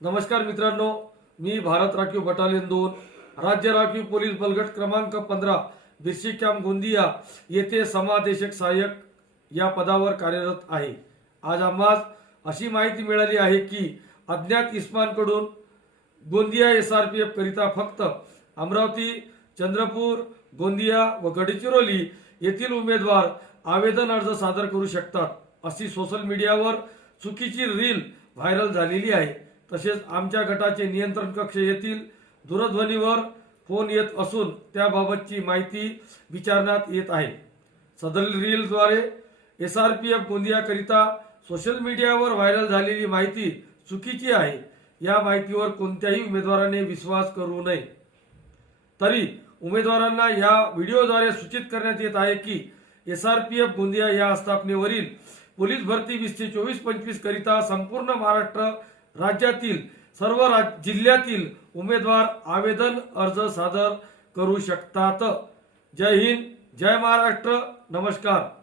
नमस्कार मित्रांनो मी भारत राखीव बटालियन दोन राज्य राखीव पोलीस बलगट क्रमांक पंधरा बिर्शी कॅम्प गोंदिया येथे समादेशक सहाय्यक या पदावर कार्यरत आहे. आज आम्हास अशी माहिती मिळाली आहे की अज्ञात इस्मानकडून Gondia S R P F करिता फक्त अमरावती चंद्रपूर गोंदिया व गडचिरोली येथील उमेदवार आवेदन अर्ज सादर करू शकतात अशी सोशल मीडियावर चुकीची रील व्हायरल झालेली आहे. तसेच आमच्या गटाचे नियंत्रण कक्ष येथील दूरध्वनीवर फोन येत असून त्याबाबतची माहिती विचारण्यात येत आहे. सदर रीलद्वारे एस आर पी एफ गोंदियाकरिता सोशल मीडियावर व्हायरल झालेली माहिती चुकीची आहे. या माहितीवर कोणत्याही उमेदवाराने विश्वास करू नये. तरी उमेदवारांना या व्हिडिओद्वारे सूचित करण्यात येत आहे की S R P F Gondia या स्थापनेवरील पोलीस भरती वीस ते चोवीस पंचवीस करिता संपूर्ण महाराष्ट्र राज्यातील सर्व राज- जिल्ह्यातील उमेदवार आवेदन अर्ज सादर करू शकतात. जय हिंद जय महाराष्ट्र नमस्कार.